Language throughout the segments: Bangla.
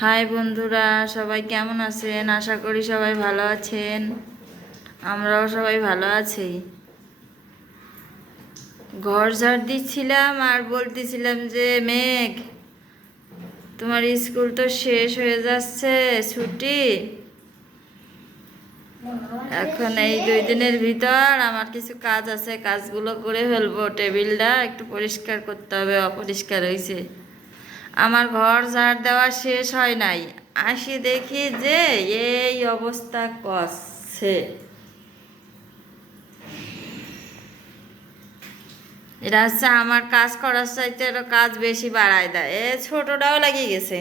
হাই বন্ধুরা, সবাই কেমন আছেন? আশা করি সবাই ভালো আছেন। আমরাও সবাই ভালো আছি। ঘর ঝাড় দিচ্ছিলাম আর বলতেছিলাম যে মেঘ, তোমার স্কুল তো শেষ হয়ে যাচ্ছে, ছুটি। এখন এই 2 দিনের ভিতর আমার কিছু কাজ আছে, কাজগুলো করে ফেলবো। টেবিলটা একটু পরিষ্কার করতে হবে, অপরিষ্কার হয়েছে। আমার ঘর ঝাড় দেওয়া শেষ হয় নাই, আসি দেখি যে এই অবস্থা করছে। এটা হচ্ছে আমার কাজ করার চাইতে আরো কাজ বেশি বাড়ায় দেয়। ছোটটাও লাগিয়ে গেছে।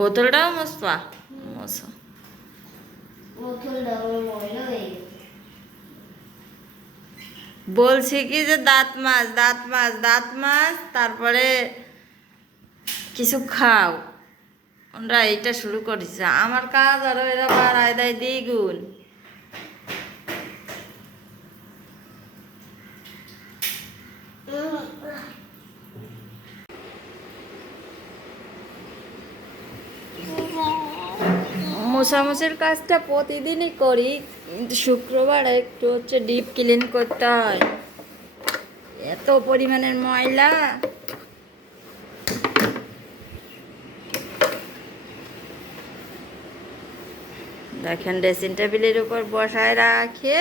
বোতলটাও মস্তা মশা। বলছি কি যে দাঁত মাছ, দাঁত মাছ, দাঁত মাছ, তারপরে কিছু খাও। ওরা এইটা শুরু করেছে। আমার কাজ আরো এরা বাড়ায় দেয় দ্বিগুণ। মোছামুছির কাজটা প্রতিদিনই করি, কিন্তু শুক্রবার একটু হচ্ছে ডিপ ক্লিন করতে হয়। এত পরিমাণের ময়লা। দেখেন ড্রেসিং টেবিলের উপর বসায় রাখে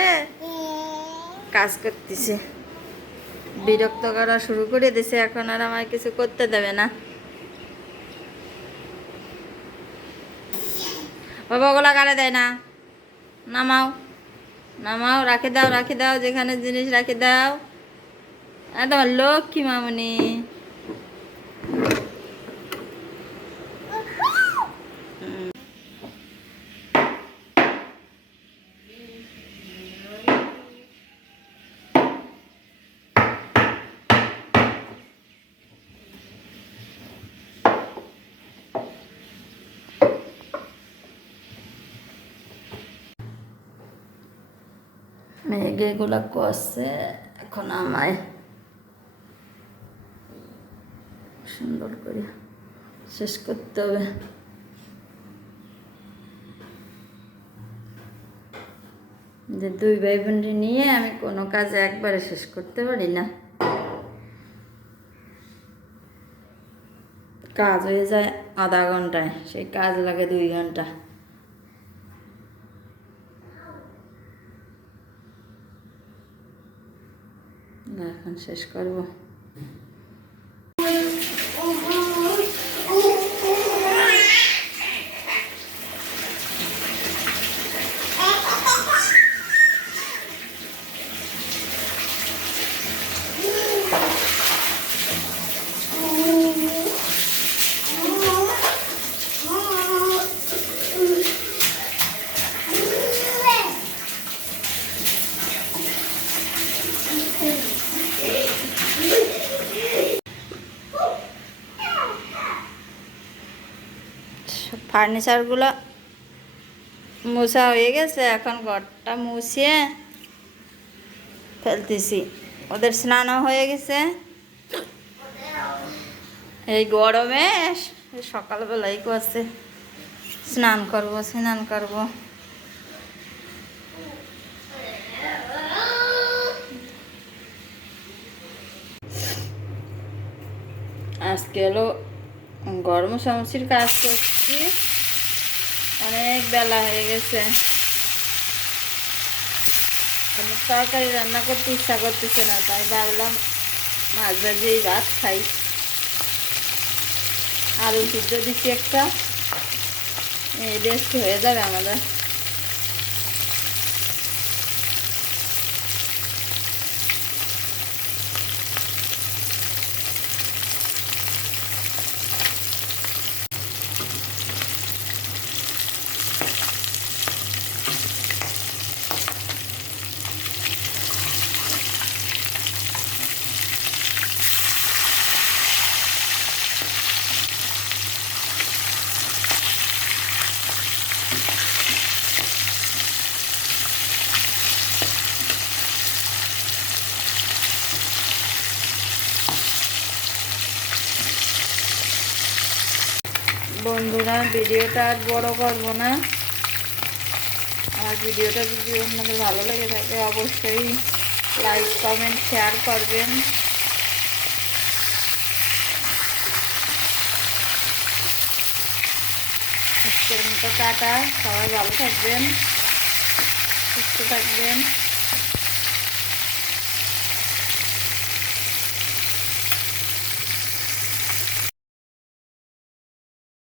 কাজ করতেছে। বিরক্ত করা শুরু করে দিছে, এখন আর আমায় কিছু করতে দেবে না। বাবা ওগুলা গালে দেয় না। নামাও নামাও, রাখে দাও, রাখে দাও, যেখানে জিনিস রাখে দাও। তোমার লক্ষ্মী মামনি। মেঘ এগুলা করছে, এখন আমায় সুন্দর করে শেষ করতে হবে। যে 2 ভাই বোনকে নিয়ে আমি কোনো কাজ একবারে শেষ করতে পারি না। কাজ হয়ে যায় আধা ঘন্টায়, সেই কাজ লাগে 2 ঘন্টা। এখন শেষ করব। ফার্নিচারগুলো মোছা হয়ে গেছে, এখন ঘরটা মুছিয়ে ফেলতেছি। ওদের স্নানও হয়ে গেছে। এই গরমে সকালবেলাই করছে স্নান করব, স্নান করব। আজকে হলো গরম সমস্যার কাজ করছি, অনেক বেলা হয়ে গেছে। কোনো তরকারি রান্না করতে ইচ্ছা করতেছে না, তাই ভাবলাম মাছ ভাজিয়েই ভাত খাই। আলু সিদ্ধ দিচ্ছি একটা, এই বেস্ট হয়ে যাবে আমাদের। বন্ধুরা, ভিডিওটা আর বড় করব না। আমার ভিডিওটা যদি আপনাদের ভালো লেগে থাকে অবশ্যই লাইক কমেন্ট শেয়ার করবেন। আজকের মতো টাটা, সবাই ভালো থাকবেন, সুস্থ থাকবেন।